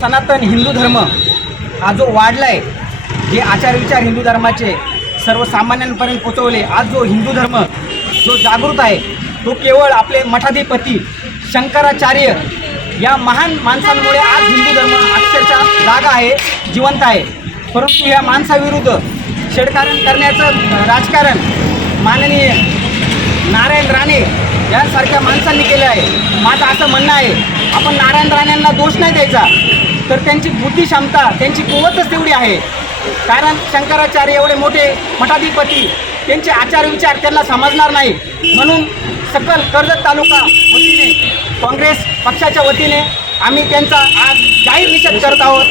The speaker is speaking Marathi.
सनातन हिंदू धर्म हा जो वाढला आहे, जे आचार विचार हिंदू धर्माचे सर्वसामान्यांपर्यंत पोचवले, आज जो हिंदू धर्म जो जागृत आहे तो केवळ आपले मठाधिपती शंकराचार्य या महान माणसांमुळे आज हिंदू धर्म अक्षरशः जागा आहे, जिवंत आहे. परंतु या माणसाविरुद्ध छेडखारण करण्याचं राजकारण माननीय नारायण राणे यांसारख्या माणसांनी केले आहे. माझं असं म्हणणं आहे, आपण नारायण राणेंना दोष नाही द्यायचा, तर त्यांची बुद्धिक्षमता त्यांची कुवतच तेवढी आहे. कारण शंकराचार्य एवढे मोठे मठाधिपती, त्यांचे आचार विचार त्यांना समजणार नाही. म्हणून सकल कर्जत तालुका वतीने काँग्रेस पक्षाच्या वतीने आम्ही त्यांचा आज जाहीर निषेध करत आहोत.